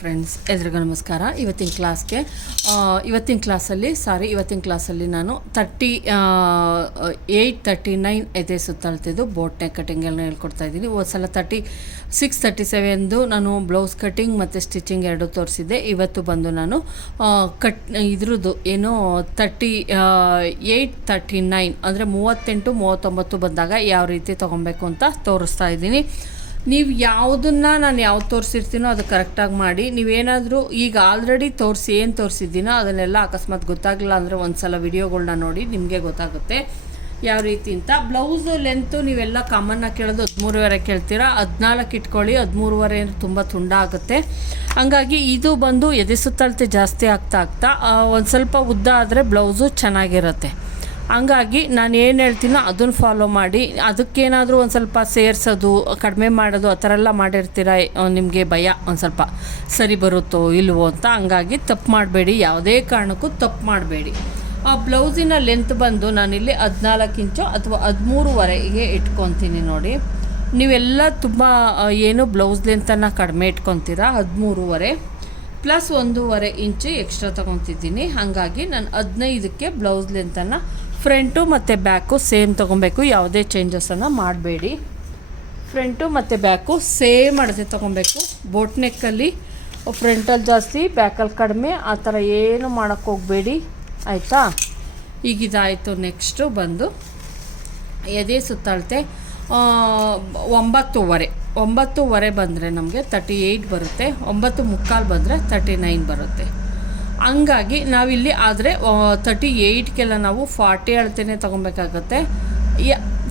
Friends, ಎಲ್ರಿಗೂ ನಮಸ್ಕಾರ. ಇವತ್ತಿನ ಕ್ಲಾಸಲ್ಲಿ ನಾನು 39 ಎದೆ ಸುತ್ತಳ್ತಿದ್ದು ಬೋಟ್ ನೆಕ್ ಕಟಿಂಗ್ ಎಲ್ಲ ಹೇಳ್ಕೊಡ್ತಾ ಇದ್ದೀನಿ. ಒಂದು ಸಲ 36, 37 ನಾನು ಬ್ಲೌಸ್ ಕಟಿಂಗ್ ಮತ್ತು ಸ್ಟಿಚಿಂಗ್ ಎರಡು ತೋರಿಸಿದ್ದೆ. ಇವತ್ತು ಬಂದು ನಾನು ಇದ್ರದ್ದು ಏನೋ 38, 39 ಅಂದರೆ 38, 39 ಬಂದಾಗ ಯಾವ ರೀತಿ ತೊಗೊಬೇಕು ಅಂತ ತೋರಿಸ್ತಾ ಇದ್ದೀನಿ. ನೀವು ಯಾವುದನ್ನು ನಾನು ಯಾವ್ದು ತೋರಿಸಿರ್ತೀನೋ ಅದು ಕರೆಕ್ಟಾಗಿ ಮಾಡಿ. ನೀವೇನಾದರೂ ಈಗ ಆಲ್ರೆಡಿ ಏನು ತೋರಿಸಿದ್ದೀನೋ ಅದನ್ನೆಲ್ಲ ಅಕಸ್ಮಾತ್ ಗೊತ್ತಾಗಲಿಲ್ಲ ಅಂದರೆ ಒಂದು ಸಲ ವಿಡಿಯೋಗಳ್ನ ನೋಡಿ, ನಿಮಗೆ ಗೊತ್ತಾಗುತ್ತೆ ಯಾವ ರೀತಿ ಅಂತ. ಬ್ಲೌಸು ಲೆಂತು ನೀವೆಲ್ಲ ಕಾಮನ್ನಾಗಿ ಕೇಳೋದು 13.5 ಕೇಳ್ತೀರಾ. 14 ಇಟ್ಕೊಳ್ಳಿ. 13.5 ಅಂದರೆ ತುಂಬ ತುಂಡ ಆಗುತ್ತೆ. ಹಂಗಾಗಿ ಇದು ಬಂದು ಎದೆ ಸುತ್ತಳತೆ ಜಾಸ್ತಿ ಆಗ್ತಾ ಒಂದು ಸ್ವಲ್ಪ ಉದ್ದ ಆದರೆ ಬ್ಲೌಸು ಚೆನ್ನಾಗಿರುತ್ತೆ. ಹಂಗಾಗಿ ನಾನು ಏನು ಹೇಳ್ತೀನೋ ಅದನ್ನು ಫಾಲೋ ಮಾಡಿ. ಅದಕ್ಕೇನಾದರೂ ಒಂದು ಸ್ವಲ್ಪ ಸೇರಿಸೋದು, ಕಡಿಮೆ ಮಾಡೋದು ಆ ಥರ ಎಲ್ಲ ಮಾಡಿರ್ತೀರ, ನಿಮಗೆ ಭಯ ಒಂದು ಸ್ವಲ್ಪ ಸರಿ ಬರುತ್ತೋ ಇಲ್ವೋ ಅಂತ. ಹಂಗಾಗಿ ತಪ್ಪು ಮಾಡಬೇಡಿ, ಯಾವುದೇ ಕಾರಣಕ್ಕೂ ತಪ್ಪು ಮಾಡಬೇಡಿ. ಆ ಬ್ಲೌಸಿನ ಲೆಂತ್ ಬಂದು ನಾನಿಲ್ಲಿ 14 ಇಂಚು ಅಥವಾ 13.5ಗೆ ಇಟ್ಕೊತೀನಿ ನೋಡಿ. ನೀವೆಲ್ಲ ತುಂಬ ಏನು ಬ್ಲೌಸ್ ಲೆಂತನ್ನು ಕಡಿಮೆ ಇಟ್ಕೊತೀರಾ. 13.5 ಪ್ಲಸ್ 1.5 ಇಂಚು ಎಕ್ಸ್ಟ್ರಾ ತೊಗೊತಿದ್ದೀನಿ. ಹಾಗಾಗಿ ನಾನು 15ಕ್ಕೆ ಬ್ಲೌಸ್ ಲೆಂತನ್ನು ಫ್ರಂಟು ಮತ್ತು ಬ್ಯಾಕು ಸೇಮ್ ತೊಗೊಬೇಕು. ಯಾವುದೇ ಚೇಂಜಸನ್ನು ಮಾಡಬೇಡಿ. ಫ್ರಂಟು ಮತ್ತು ಬ್ಯಾಕು ಸೇಮ್ ಅಳತೆ ತೊಗೊಬೇಕು. ಬೋಟ್ ನೆಕ್ಕಲ್ಲಿ ಫ್ರಂಟಲ್ಲಿ ಜಾಸ್ತಿ, ಬ್ಯಾಕಲ್ಲಿ ಕಡಿಮೆ, ಆ ಥರ ಏನು ಮಾಡೋಕ್ಕೆ ಹೋಗಬೇಡಿ, ಆಯಿತಾ. ಈಗಿದಾಯಿತು. ನೆಕ್ಸ್ಟು ಬಂದು ಎದೆ ಸುತ್ತಳತೆ 9.5 ಬಂದರೆ ನಮಗೆ 38 ಬರುತ್ತೆ. 9.25 ಬಂದರೆ 39 ಬರುತ್ತೆ. ಹಂಗಾಗಿ ನಾವಿಲ್ಲಿ ಆದರೆ 38ಗೆಲ್ಲ ನಾವು 40 ಅಳತೆನೇ ತೊಗೊಬೇಕಾಗತ್ತೆ.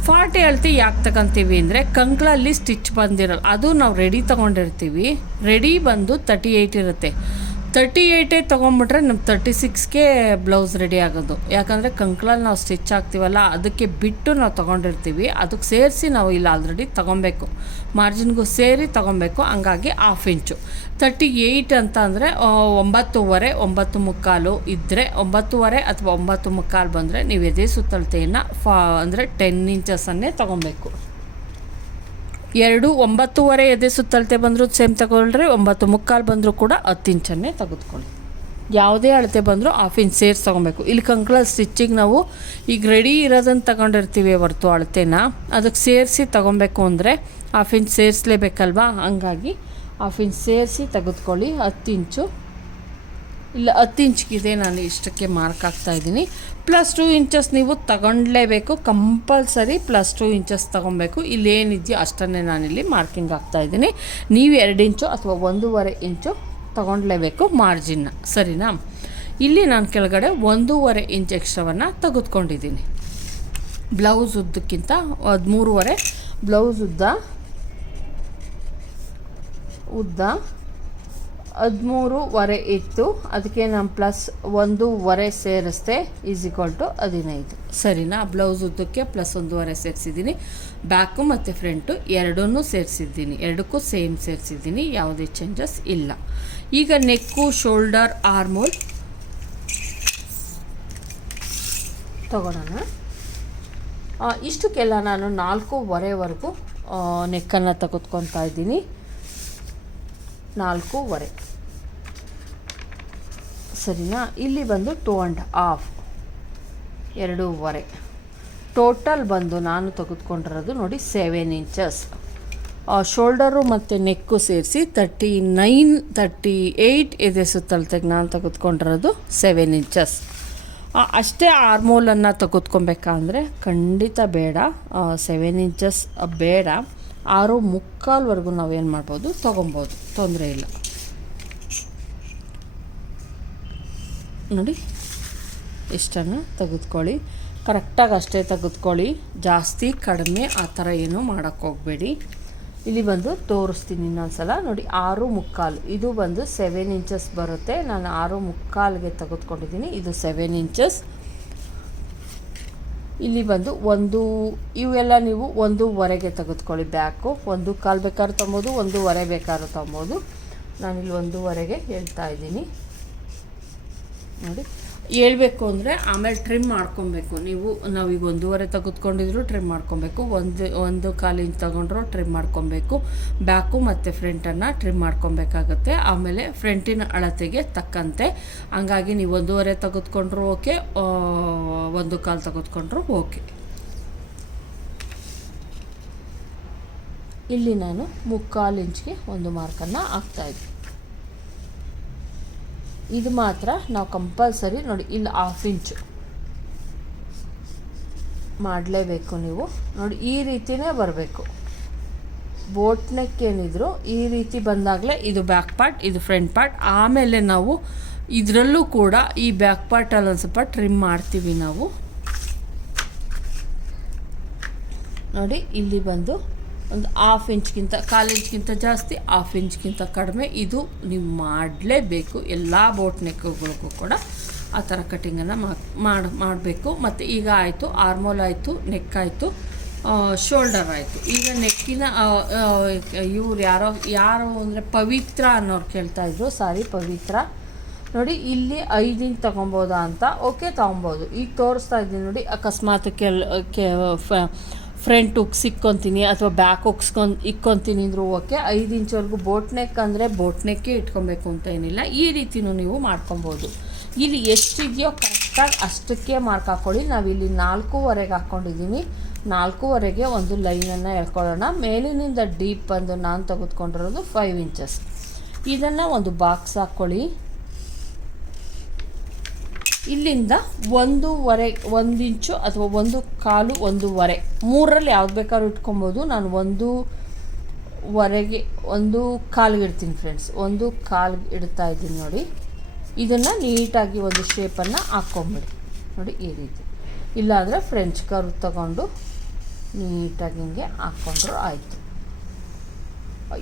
40 ಅಳತೆ ಯಾಕೆ ತಗೊತೀವಿ ಅಂದರೆ ಕಂಕ್ಳಲ್ಲಿ ಸ್ಟಿಚ್ ಬಂದಿರಲ್ಲ, ಅದು ನಾವು ರೆಡಿ ತೊಗೊಂಡಿರ್ತೀವಿ. ರೆಡಿ ಬಂದು 38 ಇರುತ್ತೆ. 38 ತೊಗೊಂಬಿಟ್ರೆ ನಮ್ಮ 36ಗೆ ಬ್ಲೌಸ್ ರೆಡಿ ಆಗೋದು. ಯಾಕಂದರೆ ಕಂಕ್ಳಲ್ಲಿ ನಾವು ಸ್ಟಿಚ್ ಹಾಕ್ತೀವಲ್ಲ, ಅದಕ್ಕೆ ಬಿಟ್ಟು ನಾವು ತೊಗೊಂಡಿರ್ತೀವಿ. ಅದಕ್ಕೆ ಸೇರಿಸಿ ನಾವು ಇಲ್ಲಿ ಆಲ್ರೆಡಿ ತೊಗೊಬೇಕು, ಮಾರ್ಜಿನ್ಗೂ ಸೇರಿ ತೊಗೊಬೇಕು. ಹಂಗಾಗಿ 1/2 ಇಂಚು 38 ಅಂತ ಅಂದರೆ 9.5, 9.25 ಇದ್ದರೆ 9.5 ಅಥವಾ 9.25 ಬಂದರೆ ನೀವು ಎದೆ ಸುತ್ತಳತೆಯನ್ನು ಅಂದರೆ 10 ಇಂಚಸ್ಸನ್ನೇ ತೊಗೊಬೇಕು. 9.5 ಎದೆ ಸುತ್ತಳತೆ ಬಂದರೂ ಸೇಮ್ ತಗೊಳ್ರಿ. 9.25 ಬಂದರೂ ಕೂಡ 10 ಇಂಚನ್ನೇ ತೆಗೆದುಕೊಳ್ಳಿ. ಯಾವುದೇ ಅಳತೆ ಬಂದರೂ 1/2 ಇಂಚ್ ಸೇರಿಸಿ ತೊಗೊಬೇಕು. ಇಲ್ಲಿ ಕಂಕ್ಳ ಸ್ಟಿಚ್ಚಿಗೆ ನಾವು ಈಗ ರೆಡಿ ಇರೋದನ್ನು ತಗೊಂಡಿರ್ತೀವಿ ಹೊರ್ತು ಅಳತೆನ ಅದಕ್ಕೆ ಸೇರಿಸಿ ತೊಗೊಬೇಕು ಅಂದರೆ 1/2 ಇಂಚ್ ಸೇರಿಸಲೇಬೇಕಲ್ವಾ. ಹಂಗಾಗಿ 1/2 ಇಂಚ್ ಸೇರಿಸಿ ತೆಗೆದುಕೊಳ್ಳಿ. 10 ಇಂಚು ಇಲ್ಲ 10 ಇಂಚ್ಗಿದೆ, ನಾನು ಇಷ್ಟಕ್ಕೆ ಮಾರ್ಕ್ ಹಾಕ್ತಾಯಿದ್ದೀನಿ. ಪ್ಲಸ್ 2 ಇಂಚಸ್ ನೀವು ತಗೊಳ್ಳೇಬೇಕು, ಕಂಪಲ್ಸರಿ ಪ್ಲಸ್ 2 ಇಂಚಸ್ ತೊಗೊಬೇಕು. ಇಲ್ಲೇನಿದೆಯೋ ಅಷ್ಟನ್ನೇ ನಾನಿಲ್ಲಿ ಮಾರ್ಕಿಂಗ್ ಹಾಕ್ತಾಯಿದ್ದೀನಿ. ನೀವು 2 ಇಂಚು ಅಥವಾ 1.5 ಇಂಚು ತೊಗೊಳ್ಳೇಬೇಕು ಮಾರ್ಜಿನ್ನ, ಸರಿನಾ. ಇಲ್ಲಿ ನಾನು ಕೆಳಗಡೆ 1.5 ಇಂಚ್ ಎಕ್ಸ್ಟ್ರಾವನ್ನು ತೆಗೆದುಕೊಂಡಿದ್ದೀನಿ. ಬ್ಲೌಸ್ ಉದ್ದಕ್ಕಿಂತ 13.5 ಬ್ಲೌಸ್ ಉದ್ದ 13.5 ಇತ್ತು. ಅದಕ್ಕೆ ನಾನು ಪ್ಲಸ್ 1.5 ಸೇರಿಸ್ದೆ, = 15, ಸರಿನಾ. ಬ್ಲೌಸ್ ಉದ್ದಕ್ಕೆ ಪ್ಲಸ್ 1.5 ಸೇರಿಸಿದ್ದೀನಿ. ಬ್ಯಾಕು ಮತ್ತು ಫ್ರಂಟು ಎರಡನ್ನೂ ಸೇರಿಸಿದ್ದೀನಿ, ಎರಡಕ್ಕೂ ಸೇಮ್ ಸೇರಿಸಿದ್ದೀನಿ, ಯಾವುದೇ ಚೇಂಜಸ್ ಇಲ್ಲ. ಈಗ ನೆಕ್ಕು, ಶೋಲ್ಡರ್, ಆರ್ಮೋಲ್ ತಗೊಳ್ಳೋಣ. ಇಷ್ಟಕ್ಕೆಲ್ಲ ನಾನು 4.5ವರೆಗೂ ನೆಕ್ಕನ್ನು ತೆಗೆದುಕೊತಾ ಇದ್ದೀನಿ. 4.5 ಸರಿನಾ. ಇಲ್ಲಿ ಬಂದು 2.5, 2.5 ಟೋಟಲ್ ಬಂದು ನಾನು ತೆಗೆದುಕೊಂಡಿರೋದು ನೋಡಿ 7 ಇಂಚಸ್. ಶೋಲ್ಡರು ಮತ್ತು ನೆಕ್ಕು ಸೇರಿಸಿ 39, 38 ಎದೆ ಸುತ್ತಳತೆಗೆ ನಾನು ತೆಗೆದುಕೊಂಡಿರೋದು 7 ಇಂಚಸ್. ಅಷ್ಟೇ ಆರ್ಮೋಲನ್ನು ತೆಗೆದುಕೊಬೇಕಂದ್ರೆ ಖಂಡಿತ ಬೇಡ, 7 ಇಂಚಸ್ ಬೇಡ. 6.25ವರೆಗೂ ನಾವೇನು ಮಾಡ್ಬೋದು, ತೊಗೊಬೋದು, ತೊಂದರೆ ಇಲ್ಲ. ನೋಡಿ ಇಷ್ಟನ್ನು ತೆಗೆದುಕೊಳ್ಳಿ. ಕರೆಕ್ಟಾಗಿ ಅಷ್ಟೇ ತೆಗೆದುಕೊಳ್ಳಿ, ಜಾಸ್ತಿ ಕಡಿಮೆ ಆ ಥರ ಏನೂ ಮಾಡೋಕ್ಕೆ ಹೋಗಬೇಡಿ. ಇಲ್ಲಿ ಬಂದು ತೋರಿಸ್ತೀನಿ ಇನ್ನೊಂದು ಸಲ ನೋಡಿ. 6.25 ಇದು ಬಂದು 7 ಇಂಚಸ್ ಬರುತ್ತೆ. ನಾನು 6.25ಗೆ ತೆಗೆದುಕೊಂಡಿದ್ದೀನಿ. ಇದು 7 ಇಂಚಸ್. ಇಲ್ಲಿ ಬಂದು ಇವೆಲ್ಲ ನೀವು 1.5ಗೆ ತೆಗೆದುಕೊಳ್ಳಿ. ಬ್ಯಾಕು 1.25 ಬೇಕಾದ್ರೂ ತೊಗೊಬೋದು, 1.5 ಬೇಕಾದ್ರೂ ತೊಗೊಬೋದು. ನಾನಿಲ್ಲಿ 1.5ಗೆ ಹೇಳ್ತಾ ಇದ್ದೀನಿ ನೋಡಿ. ಹೇಳ್ಬೇಕು ಅಂದರೆ ಆಮೇಲೆ ಟ್ರಿಮ್ ಮಾಡ್ಕೊಬೇಕು. ನಾವೀಗ 1.5 ತೆಗೆದುಕೊಂಡಿದ್ರು ಟ್ರಿಮ್ ಮಾಡ್ಕೊಬೇಕು, ಒಂದು ಕಾಲು ಇಂಚ್ ತೊಗೊಂಡ್ರು ಟ್ರಿಮ್ ಮಾಡ್ಕೊಬೇಕು, ಬ್ಯಾಕು ಮತ್ತು ಫ್ರಂಟನ್ನು ಟ್ರಿಮ್ ಮಾಡ್ಕೊಬೇಕಾಗತ್ತೆ. ಆಮೇಲೆ ಫ್ರಂಟಿನ ಅಳತೆಗೆ ತಕ್ಕಂತೆ. ಹಂಗಾಗಿ ನೀವು 1.5 ತೆಗೆದುಕೊಂಡ್ರು ಓಕೆ, 1 ಕಾಲು ತೆಗೆದುಕೊಂಡ್ರು ಓಕೆ. ಇಲ್ಲಿ ನಾನು 3/4 ಇಂಚ್ಗೆ ಒಂದು ಮಾರ್ಕನ್ನು ಹಾಕ್ತಾಯಿದ್ದೆ. ಇದು ಮಾತ್ರ ನಾವು ಕಂಪಲ್ಸರಿ ನೋಡಿ, ಇಲ್ಲಿ 1/2 ಇಂಚು ಮಾಡಲೇಬೇಕು. ನೀವು ನೋಡಿ ಈ ರೀತಿಯೇ ಬರಬೇಕು. ಬೋಟ್ ನೆಕ್ ಏನಿದ್ರು ಈ ರೀತಿ ಬಂದಾಗಲೇ ಇದು ಬ್ಯಾಕ್ ಪಾರ್ಟ್, ಇದು ಫ್ರಂಟ್ ಪಾರ್ಟ್. ಆಮೇಲೆ ನಾವು ಇದರಲ್ಲೂ ಕೂಡ ಈ ಬ್ಯಾಕ್ ಪಾರ್ಟಲ್ಲಿ ಒಂದು ಸ್ವಲ್ಪ ಟ್ರಿಮ್ ಮಾಡ್ತೀವಿ ನಾವು. ನೋಡಿ ಇಲ್ಲಿ ಬಂದು ಒಂದು 1/2 ಇಂಚ್ಗಿಂತ 1/4 ಇಂಚ್ಗಿಂತ ಜಾಸ್ತಿ, 1/2 ಇಂಚ್ಗಿಂತ ಕಡಿಮೆ ಇದು ನೀವು ಮಾಡಲೇಬೇಕು. ಎಲ್ಲ ಬೋಟ್ ನೆಕ್ಗಳಿಗೂ ಕೂಡ ಆ ಥರ ಕಟ್ಟಿಂಗನ್ನು ಮಾಡಬೇಕು. ಮತ್ತು ಈಗ ಆಯಿತು ಆರ್ಮೋಲ್ ಆಯಿತು, ನೆಕ್ ಆಯಿತು, ಶೋಲ್ಡರ್ ಆಯಿತು. ಈಗ ನೆಕ್ಕಿನ ಇವ್ರು ಯಾರು ಅಂದರೆ ಪವಿತ್ರ ಅನ್ನೋರು ಕೇಳ್ತಾಯಿದ್ರು, ಪವಿತ್ರ ನೋಡಿ ಇಲ್ಲಿ 5 ಇಂಚ್ ತೊಗೊಬೋದಾ ಅಂತ. ಓಕೆ ತೊಗೊಬೋದು. ಈಗ ತೋರಿಸ್ತಾ ಇದ್ದೀನಿ ನೋಡಿ, ಅಕಸ್ಮಾತ್ ಫ್ರಂಟ್ ಹುಕ್ಸ್ ಇಕ್ಕೊತೀನಿ ಅಥವಾ ಬ್ಯಾಕ್ ಹುಕ್ಸ್ ಇಕ್ಕೊತೀನಿ ಅಂದರೂ ಓಕೆ. 5 ಇಂಚ್ವರೆಗೂ ಬೋಟ್ ನೆಕ್ ಅಂದರೆ ಬೋಟ್ ನೆಕ್ಕೇ ಇಟ್ಕೊಬೇಕು ಅಂತ ಏನಿಲ್ಲ, ಈ ರೀತಿಯೂ ನೀವು ಮಾಡ್ಕೊಬೋದು. ಇಲ್ಲಿ ಎಷ್ಟಿದೆಯೋ ಕರೆಕ್ಟಾಗಿ ಅಷ್ಟಕ್ಕೆ ಮಾರ್ಕ್ ಹಾಕ್ಕೊಳ್ಳಿ. ನಾವಿಲ್ಲಿ 4.25 ಹಾಕ್ಕೊಂಡಿದ್ದೀನಿ. 4.25ಗೆ ಒಂದು ಲೈನನ್ನು ಎಳ್ಕೊಳ್ಳೋಣ. ಮೇಲಿನಿಂದ ಡೀಪ್ ಬಂದು ನಾನು ತೆಗೆದುಕೊಂಡಿರೋದು 5 ಇಂಚಸ್. ಇದನ್ನು ಒಂದು ಬಾಕ್ಸ್ ಹಾಕ್ಕೊಳ್ಳಿ. ಇಲ್ಲಿಂದ 1 ಇಂಚು ಅಥವಾ 1/4, 1.25, 3ರಲ್ಲಿ ಯಾವ್ದು ಬೇಕಾದ್ರೂ ಇಟ್ಕೊಬೋದು. ನಾನು 1.25ಗೆ 1/4 ಇಡ್ತೀನಿ ಫ್ರೆಂಡ್ಸ್. 1/4 ಇಡ್ತಾ ಇದ್ದೀನಿ ನೋಡಿ. ಇದನ್ನು ನೀಟಾಗಿ ಒಂದು ಶೇಪನ್ನು ಹಾಕ್ಕೊಂಬಿಡಿ ನೋಡಿ ಈ ರೀತಿ. ಇಲ್ಲಾಂದರೆ ಫ್ರೆಂಚ್ ಕರ್ವ್ ತಗೊಂಡು ನೀಟಾಗಿ ಹಿಂಗೆ ಹಾಕ್ಕೊಂಡ್ರು ಆಯಿತು.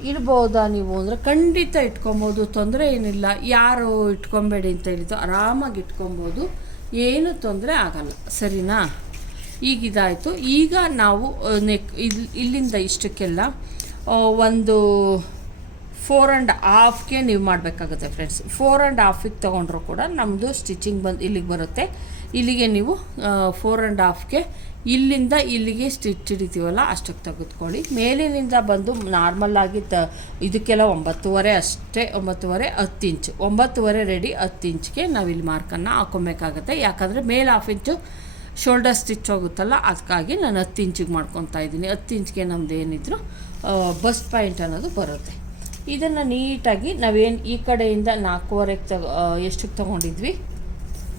ಇಡ್ಬೋದಾ ನೀವು ಅಂದರೆ ಖಂಡಿತ ಇಟ್ಕೊಬೋದು, ತೊಂದರೆ ಏನಿಲ್ಲ. ಯಾರು ಇಟ್ಕೊಬೇಡಿ ಅಂತ ಹೇಳಿದ್ದು, ಆರಾಮಾಗಿ ಇಟ್ಕೊಬೋದು, ಏನು ತೊಂದರೆ ಆಗಲ್ಲ. ಸರಿನಾ? ಈಗ ಇದಾಯಿತು. ಈಗ ನಾವು ಇಲ್ಲಿಂದ ಇಷ್ಟಕ್ಕೆಲ್ಲ ಒಂದು 4.5ಗೆ ನೀವು ಮಾಡಬೇಕಾಗುತ್ತೆ ಫ್ರೆಂಡ್ಸ್. 4.5ಗೆ ತೊಗೊಂಡ್ರು ಕೂಡ ನಮ್ಮದು ಸ್ಟಿಚಿಂಗ್ ಬಂದು ಇಲ್ಲಿಗೆ ಬರುತ್ತೆ. ಇಲ್ಲಿಗೆ ನೀವು 4.5ಗೆ ಇಲ್ಲಿಂದ ಇಲ್ಲಿಗೆ ಸ್ಟಿಚ್ ಹಿಡಿತೀವಲ್ಲ ಅಷ್ಟಕ್ಕೆ ತೆಗೆದುಕೊಳ್ಳಿ. ಮೇಲಿನಿಂದ ಬಂದು ನಾರ್ಮಲ್ಲಾಗಿ ಇದಕ್ಕೆಲ್ಲ 9.25 ಅಷ್ಟೇ, 9.25 10 ಇಂಚು, 9.25 ರೆಡಿ. 10 ಇಂಚ್ಗೆ ನಾವಿಲ್ಲಿ ಮಾರ್ಕನ್ನು ಹಾಕ್ಕೊಬೇಕಾಗತ್ತೆ. ಯಾಕಂದರೆ ಮೇಲೆ 1/2 ಇಂಚು ಶೋಲ್ಡರ್ ಸ್ಟಿಚ್ ಹೋಗುತ್ತಲ್ಲ, ಅದಕ್ಕಾಗಿ ನಾನು 10 ಇಂಚಿಗೆ ಮಾಡ್ಕೊತಾ ಇದ್ದೀನಿ. 10 ಇಂಚ್ಗೆ ನಮ್ಮದು ಏನಿದ್ರು ಬಸ್ಟ್ ಪಾಯಿಂಟ್ ಅನ್ನೋದು ಬರುತ್ತೆ. ಇದನ್ನು ನೀಟಾಗಿ ನಾವೇನು ಈ ಕಡೆಯಿಂದ 4.25 ಎಷ್ಟಕ್ಕೆ ತೊಗೊಂಡಿದ್ವಿ,